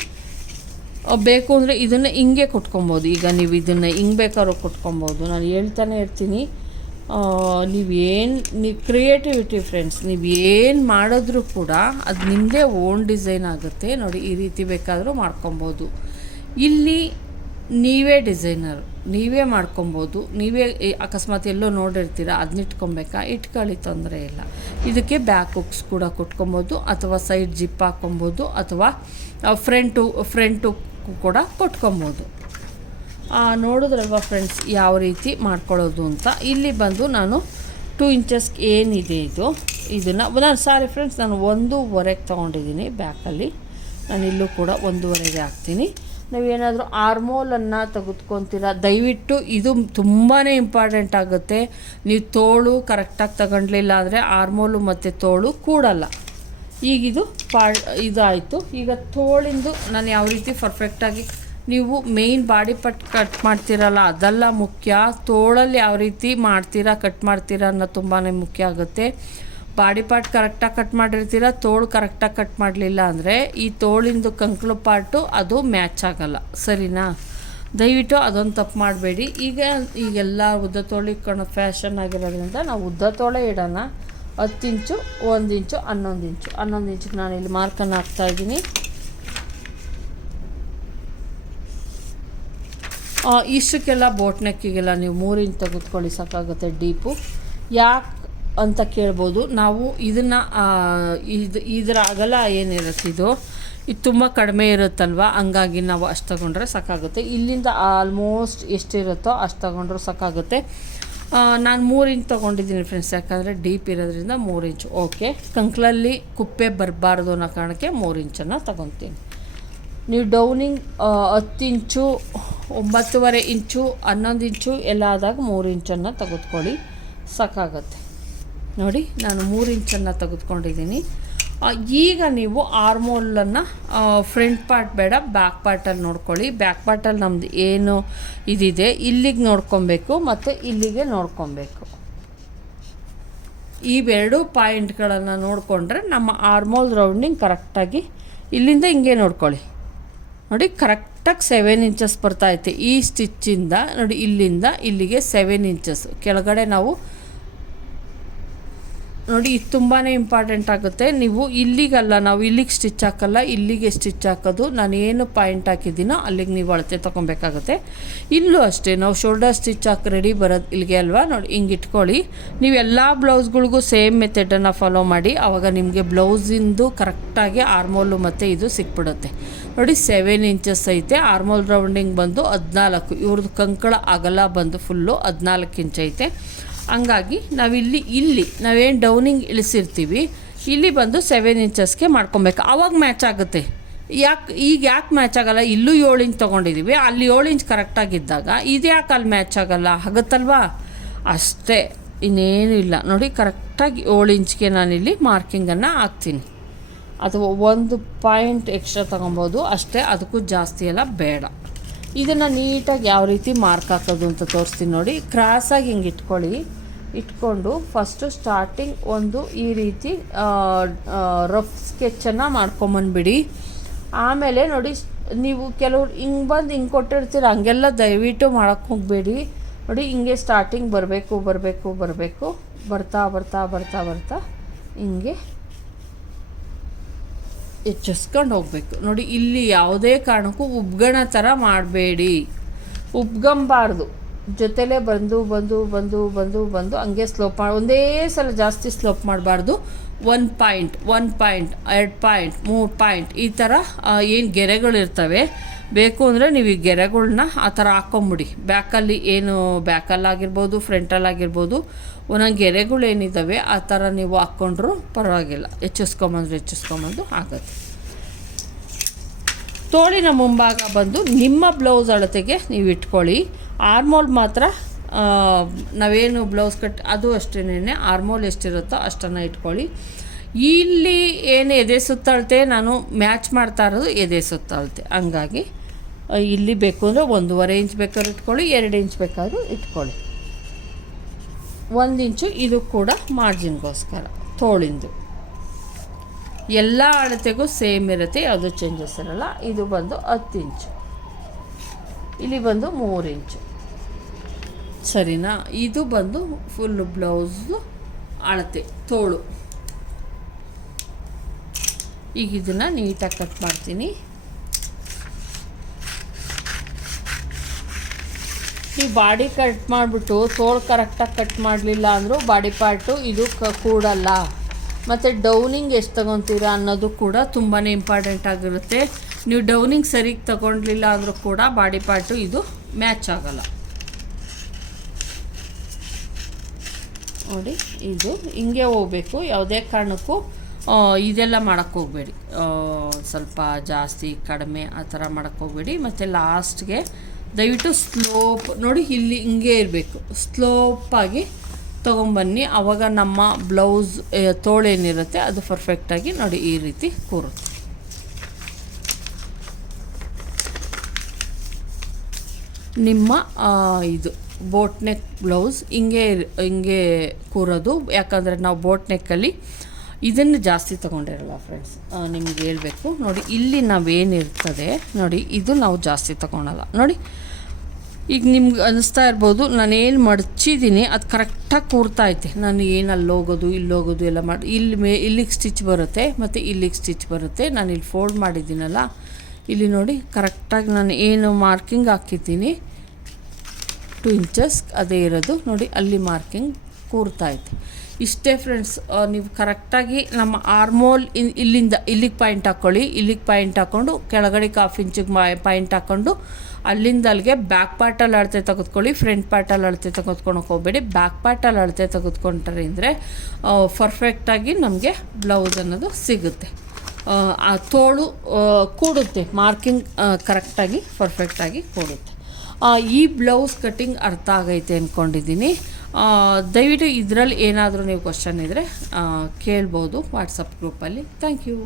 ಬೇಕು ಅಂದರೆ ಇದನ್ನು ಹಿಂಗೆ ಕೊಟ್ಕೊಬೋದು. ಈಗ ನೀವು ಇದನ್ನು ಹಿಂಗೆ ಬೇಕಾದ್ರೂ ಕೊಟ್ಕೊಬೋದು. ನಾನು ಹೇಳ್ತಾನೆ ಇರ್ತೀನಿ, ನೀವು ಕ್ರಿಯೇಟಿವಿಟಿ ಫ್ರೆಂಡ್ಸ್, ನೀವು ಏನು ಮಾಡಿದ್ರೂ ಕೂಡ ಅದು ನಿಮ್ಮದೇ ಓನ್ ಡಿಸೈನ್ ಆಗುತ್ತೆ. ನೋಡಿ ಈ ರೀತಿ ಬೇಕಾದರೂ ಮಾಡ್ಕೊಬೋದು. ಇಲ್ಲಿ ನೀವೇ ಡಿಸೈನರು, ನೀವೇ ಮಾಡ್ಕೊಬೋದು. ನೀವೇ ಅಕಸ್ಮಾತ್ ಎಲ್ಲೋ ನೋಡಿರ್ತೀರ, ಅದನ್ನ ಇಟ್ಕೊಳ್ಳಿ, ತೊಂದರೆ ಇಲ್ಲ. ಇದಕ್ಕೆ ಬ್ಯಾಕ್ ಹುಕ್ಸ್ ಕೂಡ ಕೊಟ್ಕೊಬೋದು, ಅಥವಾ ಸೈಡ್ ಜಿಪ್ ಹಾಕ್ಕೊಬೋದು, ಅಥವಾ ಫ್ರಂಟು ಕೂಡ ಕೊಟ್ಕೊಬೋದು. ನೋಡಿದ್ರಲ್ವ ಫ್ರೆಂಡ್ಸ್ ಯಾವ ರೀತಿ ಮಾಡ್ಕೊಳ್ಳೋದು ಅಂತ. ಇಲ್ಲಿ ಬಂದು ನಾನು 2 ಇಂಚಸ್ಗೆ ಏನಿದೆ ಇದನ್ನು ನಾನು ಫ್ರೆಂಡ್ಸ್ ನಾನು 1.5 ತೊಗೊಂಡಿದ್ದೀನಿ ಬ್ಯಾಕಲ್ಲಿ. ನಾನು ಇಲ್ಲೂ ಕೂಡ 1.5 ಹಾಕ್ತೀನಿ. ನೀವೇನಾದರೂ ಆರ್ಮೋಲನ್ನು ತೆಗೆದುಕೊತೀರ, ದಯವಿಟ್ಟು ಇದು ತುಂಬಾ ಇಂಪಾರ್ಟೆಂಟ್ ಆಗುತ್ತೆ. ನೀವು ತೋಳು ಕರೆಕ್ಟಾಗಿ ತಗೊಂಡ್ಲಿಲ್ಲ ಅಂದರೆ ಆರ್ಮೋಲು ಮತ್ತು ತೋಳು ಕೂಡಲ್ಲ. ಈಗಿದು ಇದಾಯಿತು. ಈಗ ತೋಳಿಂದು ನಾನು ಯಾವ ರೀತಿ ಪರ್ಫೆಕ್ಟಾಗಿ, ನೀವು ಮೇಯ್ನ್ ಬಾಡಿ ಪಾರ್ಟ್ ಕಟ್ ಮಾಡ್ತೀರಲ್ಲ ಅದೆಲ್ಲ ಮುಖ್ಯ. ತೋಳಲ್ಲಿ ಯಾವ ರೀತಿ ಕಟ್ ಮಾಡ್ತೀರಾ ಅನ್ನೋದು ತುಂಬಾ ಮುಖ್ಯ ಆಗುತ್ತೆ. ಬಾಡಿ ಪಾರ್ಟ್ ಕರೆಕ್ಟಾಗಿ ಕಟ್ ಮಾಡಿರ್ತೀರ, ತೋಳು ಕರೆಕ್ಟಾಗಿ ಕಟ್ ಮಾಡಲಿಲ್ಲ ಅಂದರೆ ಈ ತೋಳಿಂದು ಕಂಕ್ಳು ಪಾರ್ಟು ಅದು ಮ್ಯಾಚ್ ಆಗಲ್ಲ, ಸರಿನಾ? ದಯವಿಟ್ಟು ಅದೊಂದು ತಪ್ಪು ಮಾಡಬೇಡಿ. ಈಗೆಲ್ಲ ಉದ್ದ ತೋಳು ಇಟ್ಕೊಳ್ಳೋ ಫ್ಯಾಷನ್ ಆಗಿರೋದ್ರಿಂದ ನಾವು ಉದ್ದ ತೋಳೆ ಇಡೋಣ. 10 ಇಂಚು, 1 ಇಂಚು, 11 ಇಂಚಿಗೆ ನಾನು ಇಲ್ಲಿ ಮಾರ್ಕನ್ನು ಹಾಕ್ತಾಯಿದ್ದೀನಿ. ಇಷ್ಟಕ್ಕೆಲ್ಲ ಬೋಟ್ ನೆಕ್ಕಿಗೆಲ್ಲ ನೀವು 3 ಇಂಚ್ ತೆಗೆದುಕೊಳ್ಳಿ, ಸಾಕಾಗುತ್ತೆ ಡೀಪು. ಯಾಕೆ ಅಂತ ಕೇಳ್ಬೋದು. ನಾವು ಇದನ್ನು ಇದರ ಅಗಲ ಏನಿರುತ್ತೆ ಇದು ತುಂಬ ಕಡಿಮೆ ಇರುತ್ತಲ್ವ, ಹಂಗಾಗಿ ನಾವು ಅಷ್ಟು ತಗೊಂಡ್ರೆ ಸಾಕಾಗುತ್ತೆ. ಇಲ್ಲಿಂದ ಆಲ್ಮೋಸ್ಟ್ ಎಷ್ಟಿರುತ್ತೋ ಅಷ್ಟು ತಗೊಂಡ್ರೂ ಸಾಕಾಗುತ್ತೆ. ನಾನು 3 ಇಂಚ್ ತೊಗೊಂಡಿದ್ದೀನಿ ಫ್ರೆಂಡ್ಸ್, ಯಾಕಂದರೆ ಡೀಪ್ ಇರೋದ್ರಿಂದ 3 ಇಂಚು ಓಕೆ. ಕಂಕ್ಳಲ್ಲಿ ಕುಪ್ಪೆ ಬರಬಾರ್ದು ಅನ್ನೋ ಕಾರಣಕ್ಕೆ 3 ಇಂಚನ್ನು ತಗೊತೀನಿ. ನೀವು ಡೌನಿಂಗ್ 10 ಇಂಚು, 9.5 ಇಂಚು, 11 ಇಂಚು ಎಲ್ಲ ಆದಾಗ 3 ಇಂಚನ್ನು ತೆಗೆದುಕೊಳ್ಳಿ. ಸಾಕಾಗತ್ತೆ. ನೋಡಿ ನಾನು 3 ಇಂಚನ್ನು ತೆಗೆದುಕೊಂಡಿದ್ದೀನಿ. ಈಗ ನೀವು ಆರ್ಮೋಲನ್ನು ಫ್ರಂಟ್ ಪಾರ್ಟ್ ಬೇಡ, ಬ್ಯಾಕ್ ಪಾರ್ಟಲ್ಲಿ ನೋಡ್ಕೊಳ್ಳಿ. ಬ್ಯಾಕ್ ಪಾರ್ಟಲ್ಲಿ ನಮ್ಮದು ಏನು ಇದಿದೆ ಇಲ್ಲಿಗೆ ನೋಡ್ಕೊಬೇಕು ಮತ್ತು ಇಲ್ಲಿಗೆ ನೋಡ್ಕೊಬೇಕು. ಇವೆರಡು ಪಾಯಿಂಟ್ಗಳನ್ನು ನೋಡಿಕೊಂಡ್ರೆ ನಮ್ಮ ಆರ್ಮೋಲ್ ರೌಂಡಿಂಗ್ ಕರೆಕ್ಟಾಗಿ ಇಲ್ಲಿಂದ ಹಿಂಗೆ ನೋಡ್ಕೊಳ್ಳಿ. ನೋಡಿ ಕರೆಕ್ಟಾಗಿ 7 ಇಂಚಸ್ ಬರ್ತಾಯಿದೆ ಈ ಸ್ಟಿಚ್ಚಿಂದ. ನೋಡಿ ಇಲ್ಲಿಂದ ಇಲ್ಲಿಗೆ 7 ಇಂಚಸ್ ಕೆಳಗಡೆ ನಾವು ನೋಡಿ. ಇದು ತುಂಬಾ ಇಂಪಾರ್ಟೆಂಟ್ ಆಗುತ್ತೆ. ನೀವು ಇಲ್ಲಿಗಲ್ಲ, ನಾವು ಇಲ್ಲಿಗೆ ಸ್ಟಿಚ್ ಹಾಕಲ್ಲ, ಇಲ್ಲಿಗೆ ಸ್ಟಿಚ್ ಹಾಕೋದು. ನಾನು ಏನು ಪಾಯಿಂಟ್ ಹಾಕಿದ್ದೀನೋ ಅಲ್ಲಿಗೆ ನೀವು ಅಳತೆ ತೊಗೊಬೇಕಾಗುತ್ತೆ. ಇಲ್ಲೂ ಅಷ್ಟೇ ನಾವು ಶೋಲ್ಡರ್ ಸ್ಟಿಚ್ ಹಾಕಿ ರೆಡಿ ಬರೋದು ಇಲ್ಲಿಗೆ ಅಲ್ವಾ. ನೋಡಿ ಹಿಂಗೆ ಇಟ್ಕೊಳ್ಳಿ. ನೀವು ಎಲ್ಲ ಬ್ಲೌಸ್ಗಳಿಗೂ ಸೇಮ್ ಮೆಥಡನ್ನು ಫಾಲೋ ಮಾಡಿ, ಆವಾಗ ನಿಮಗೆ ಬ್ಲೌಸಿಂದು ಕರೆಕ್ಟಾಗಿ ಆರ್ಮೋಲು ಮತ್ತು ಇದು ಸಿಕ್ಬಿಡುತ್ತೆ. ನೋಡಿ 7 ಇಂಚಸ್ ಐತೆ. ಆರ್ಮೋಲ್ ರೌಂಡಿಂಗ್ ಬಂದು 14. ಇವ್ರದ್ದು ಕಂಕಳ ಅಗಲ ಬಂದು ಫುಲ್ಲು 14 ಇಂಚ್ ಐತೆ. ಹಂಗಾಗಿ ಇಲ್ಲಿ ನಾವೇನು ಡೌನಿಂಗ್ ಇಳಿಸಿರ್ತೀವಿ ಇಲ್ಲಿ ಬಂದು 7 ಇಂಚಸ್ಗೆ ಮಾಡ್ಕೊಬೇಕು. ಆವಾಗ ಮ್ಯಾಚ್ ಆಗುತ್ತೆ. ಯಾಕೆ ಮ್ಯಾಚ್ ಆಗೋಲ್ಲ? ಇಲ್ಲೂ 7 ಇಂಚ್ ತೊಗೊಂಡಿದ್ದೀವಿ, ಅಲ್ಲಿ 7 ಇಂಚ್ ಕರೆಕ್ಟಾಗಿದ್ದಾಗ ಇದು ಯಾಕೆ ಅಲ್ಲಿ ಮ್ಯಾಚ್ ಆಗೋಲ್ಲ? ಆಗುತ್ತಲ್ವಾ? ಅಷ್ಟೇ, ಇನ್ನೇನು ಇಲ್ಲ. ನೋಡಿ ಕರೆಕ್ಟಾಗಿ 7 ಇಂಚ್ಗೆ ನಾನಿಲ್ಲಿ ಮಾರ್ಕಿಂಗನ್ನು ಹಾಕ್ತೀನಿ. ಅಥವಾ 1 ಪಾಯಿಂಟ್ ಎಕ್ಸ್ಟ್ರಾ ತೊಗೊಬೋದು ಅಷ್ಟೇ, ಅದಕ್ಕೂ ಜಾಸ್ತಿ ಎಲ್ಲ ಬೇಡ. ಇದನ್ನು ನೀಟಾಗಿ ಯಾವ ರೀತಿ ಮಾರ್ಕ್ ಹಾಕೋದು ಅಂತ ತೋರಿಸ್ತೀನಿ ನೋಡಿ. ಕ್ರಾಸಾಗಿ ಹಿಂಗೆ ಇಟ್ಕೊಂಡು ಫಸ್ಟು ಸ್ಟಾರ್ಟಿಂಗ್ ಒಂದು ಈ ರೀತಿ ರಫ್ ಸ್ಕೆಚ್ಚನ್ನು ಮಾಡ್ಕೊಂಬಂದ್ಬಿಡಿ. ಆಮೇಲೆ ನೋಡಿ ನೀವು ಕೆಲವ್ರು ಹಿಂಗೆ ಕೊಟ್ಟಿರ್ತೀರ, ಹಂಗೆಲ್ಲ ದಯವಿಟ್ಟು ಮಾಡೋಕ್ಕೆ ಹೋಗಬೇಡಿ. ನೋಡಿ ಹಿಂಗೆ ಸ್ಟಾರ್ಟಿಂಗ್ ಬರಬೇಕು ಬರ್ತಾ ಹಿಂಗೆ ಹೆಚ್ಚಿಸ್ಕೊಂಡು ಹೋಗಬೇಕು. ನೋಡಿ ಇಲ್ಲಿ ಯಾವುದೇ ಕಾರಣಕ್ಕೂ ಉಬ್ಗಣ ಥರ ಮಾಡಬೇಡಿ, ಉಬ್ಗಂಬಾರ್ದು. ಜೊತೆಲೇ ಬಂದು ಹಂಗೆ ಸ್ಲೋಪ್ ಮಾಡಿ ಒಂದೇ ಸಲ ಜಾಸ್ತಿ ಸ್ಲೋಪ್ ಮಾಡಬಾರ್ದು. 1 ಪಾಯಿಂಟ್ 2 ಪಾಯಿಂಟ್ 3 ಪಾಯಿಂಟ್ ಈ ಥರ ಏನು ಗೆರೆಗಳಿರ್ತವೆ, ಬೇಕು ಅಂದರೆ ನೀವು ಈ ಗೆರೆಗಳ್ನ ಆ ಥರ ಹಾಕ್ಕೊಂಬಿಡಿ. ಬ್ಯಾಕಲ್ಲಾಗಿರ್ಬೋದು ಫ್ರಂಟಲ್ಲಾಗಿರ್ಬೋದು ಒಂದೊಂದು ಗೆರೆಗಳು ಏನಿದ್ದಾವೆ ಆ ಥರ ನೀವು ಹಾಕ್ಕೊಂಡ್ರೂ ಪರವಾಗಿಲ್ಲ. ಹೆಚ್ಚಿಸ್ಕೊಂಬಂದು ಆಗುತ್ತೆ. ತೋಳಿನ ಮುಂಭಾಗ ಬಂದು ನಿಮ್ಮ ಬ್ಲೌಸ್ ಅಳತೆಗೆ ನೀವು ಇಟ್ಕೊಳ್ಳಿ. ಆರ್ಮೋಲ್ ಮಾತ್ರ ನಾವೇನು ಬ್ಲೌಸ್ ಅದು ಅಷ್ಟೇನೆ ಆರ್ಮೋಲ್ ಎಷ್ಟಿರುತ್ತೋ ಅಷ್ಟನ್ನು ಇಟ್ಕೊಳ್ಳಿ. ಇಲ್ಲಿ ಏನು ಎದೆ ಸುತ್ತಳತೆ ನಾನು ಮ್ಯಾಚ್ ಮಾಡ್ತಾ ಇರೋದು ಎದೆ ಸುತ್ತಳತೆ. ಹಂಗಾಗಿ ಇಲ್ಲಿ ಬೇಕು ಅಂದರೆ 1.5 ಇಂಚ್ ಬೇಕಾದ್ರೂ ಇಟ್ಕೊಳ್ಳಿ, 2 ಇಂಚ್ ಬೇಕಾದ್ರೂ ಇಟ್ಕೊಳ್ಳಿ. 1 ಇಂಚು ಇದು ಕೂಡ ಮಾರ್ಜಿನ್ಗೋಸ್ಕರ. ತೋಳಿಂದು ಎಲ್ಲ ಅಳತೆಗೂ ಸೇಮ್ ಇರುತ್ತೆ, ಯಾವುದೂ ಚೇಂಜಸ್ ಇರಲ್ಲ. ಇದು ಬಂದು 10 ಇಂಚು, ಇಲ್ಲಿ ಬಂದು 3 ಇಂಚು. ಸರಿನಾ? ಇದು ಬಂದು ಫುಲ್ಲು ಬ್ಲೌಸು ಅಳತೆ ತೋಳು. ಈಗ ಇದನ್ನು ನೀಟಾಗಿ ಕಟ್ ಮಾಡ್ತೀನಿ. ನೀವು ಬಾಡಿ ಕಟ್ ಮಾಡಿಬಿಟ್ಟು ತೋಳು ಕರೆಕ್ಟಾಗಿ ಕಟ್ ಮಾಡಲಿಲ್ಲ ಅಂದರೂ ಬಾಡಿ ಪಾರ್ಟು ಇದು ಕೂಡಲ್ಲ. ಮತ್ತು ಡೌನಿಂಗ್ ಎಷ್ಟು ತೊಗೊತೀರಾ ಅನ್ನೋದು ಕೂಡ ತುಂಬಾ ಇಂಪಾರ್ಟೆಂಟ್ ಆಗಿರುತ್ತೆ. ನೀವು ಡೌನಿಂಗ್ ಸರಿಗೆ ತೊಗೊಳ್ಲಿಲ್ಲ ಅಂದರೂ ಕೂಡ ಬಾಡಿ ಪಾರ್ಟು ಇದು ಮ್ಯಾಚ್ ಆಗೋಲ್ಲ. ನೋಡಿ ಇದು ಹಿಂಗೆ ಹೋಗಬೇಕು, ಯಾವುದೇ ಕಾರಣಕ್ಕೂ ಇದೆಲ್ಲ ಮಾಡೋಕ್ಕೆ ಹೋಗಬೇಡಿ. ಸ್ವಲ್ಪ ಜಾಸ್ತಿ ಕಡಿಮೆ ಆ ಥರ ಮಾಡೋಕ್ಕೆ ಹೋಗಬೇಡಿ. ಮತ್ತು ಲಾಸ್ಟ್ಗೆ ದಯವಿಟ್ಟು ಸ್ಲೋಪ್ ನೋಡಿ, ಇಲ್ಲಿ ಹಿಂಗೆ ಇರಬೇಕು, ಸ್ಲೋಪಾಗಿ ತೊಗೊಂಬನ್ನಿ. ಆವಾಗ ನಮ್ಮ ಬ್ಲೌಸ್ ತೋಳೇನಿರುತ್ತೆ ಅದು ಪರ್ಫೆಕ್ಟಾಗಿ ನೋಡಿ ಈ ರೀತಿ ಕೂರುತ್ತೆ. ನಿಮ್ಮ ಇದು ಬೋಟ್ ನೆಕ್ ಬ್ಲೌಸ್ ಹಿಂಗೆ ಕೂರೋದು. ಯಾಕಂದರೆ ನಾವು ಬೋಟ್ ನೆಕ್ಕಲ್ಲಿ ಇದನ್ನು ಜಾಸ್ತಿ ತೊಗೊಂಡಿರಲ್ಲ ಫ್ರೆಂಡ್ಸ್, ನಿಮಗೆ ಹೇಳಬೇಕು. ನೋಡಿ ಇಲ್ಲಿ ನಾವೇನಿರ್ತದೆ ನೋಡಿ ಇದು ನಾವು ಜಾಸ್ತಿ ತೊಗೊಳಲ್ಲ. ನೋಡಿ ಈಗ ನಿಮ್ಗೆ ಅನ್ನಿಸ್ತಾ ಇರ್ಬೋದು ನಾನೇನು ಮಡಚಿದ್ದೀನಿ ಅದು ಕರೆಕ್ಟಾಗಿ ಕೂರ್ತಾಯಿತೆ. ನಾನು ಏನು ಅಲ್ಲೋಗೋದು ಇಲ್ಲೋಗೋದು ಎಲ್ಲ ಮಾಡಿ ಇಲ್ಲಿಗೆ ಸ್ಟಿಚ್ ಬರುತ್ತೆ ಮತ್ತು ಇಲ್ಲಿಗೆ ಸ್ಟಿಚ್ ಬರುತ್ತೆ. ನಾನು ಇಲ್ಲಿ ಫೋಲ್ಡ್ ಮಾಡಿದ್ದೀನಲ್ಲ, ಇಲ್ಲಿ ನೋಡಿ ಕರೆಕ್ಟಾಗಿ ನಾನು ಏನು ಮಾರ್ಕಿಂಗ್ ಹಾಕಿದ್ದೀನಿ 2 ಇಂಚಸ್ ಅದೇ ಇರೋದು. ನೋಡಿ ಅಲ್ಲಿ ಮಾರ್ಕಿಂಗ್ ಕೂರ್ತಾಯಿದೆ. ಇಷ್ಟೇ ಫ್ರೆಂಡ್ಸ್. ನೀವು ಕರೆಕ್ಟಾಗಿ ನಮ್ಮ ಆರ್ಮೋಲ್ ಇಲ್ಲಿಂದ ಇಲ್ಲಿಗೆ ಪಾಯಿಂಟ್ ಹಾಕ್ಕೊಳ್ಳಿ. ಇಲ್ಲಿಗೆ ಪಾಯಿಂಟ್ ಹಾಕ್ಕೊಂಡು ಕೆಳಗಡೆ 1/2 ಇಂಚಿಗೆ ಪಾಯಿಂಟ್ ಹಾಕ್ಕೊಂಡು ಅಲ್ಲಿಂದ ಅಲ್ಲಿಗೆ ಬ್ಯಾಕ್ ಪಾರ್ಟಲ್ಲಿ ಅಳತೆ ತೆಗೆದುಕೊಳ್ಳಿ. ಫ್ರಂಟ್ ಪಾರ್ಟಲ್ಲಿ ಅಳತೆ ತೆಗೆದುಕೊಳಕ್ಕೆ ಹೋಗಬೇಡಿ. ಬ್ಯಾಕ್ ಪಾರ್ಟಲ್ಲಿ ಅಳತೆ ತೆಗೆದುಕೊಂಡ್ರೆ ಅಂದರೆ ಪರ್ಫೆಕ್ಟಾಗಿ ನಮಗೆ ಬ್ಲೌಸ್ ಅನ್ನೋದು ಸಿಗುತ್ತೆ. ಆ ತೋಳು ಕೂಡುತ್ತೆ, ಮಾರ್ಕಿಂಗ್ ಕರೆಕ್ಟಾಗಿ ಪರ್ಫೆಕ್ಟಾಗಿ ಕೂಡುತ್ತೆ. ಈ ಬ್ಲೌಸ್ ಕಟ್ಟಿಂಗ್ ಅರ್ಥ ಆಗೈತೆ ಅಂದ್ಕೊಂಡಿದ್ದೀನಿ. ದಯವಿಟ್ಟು ಇದರಲ್ಲಿ ಏನಾದರೂ ನೀವು ಕ್ವಶನ್ ಇದ್ದರೆ ಕೇಳ್ಬೋದು ವಾಟ್ಸಪ್ ಗ್ರೂಪಲ್ಲಿ. Thank you.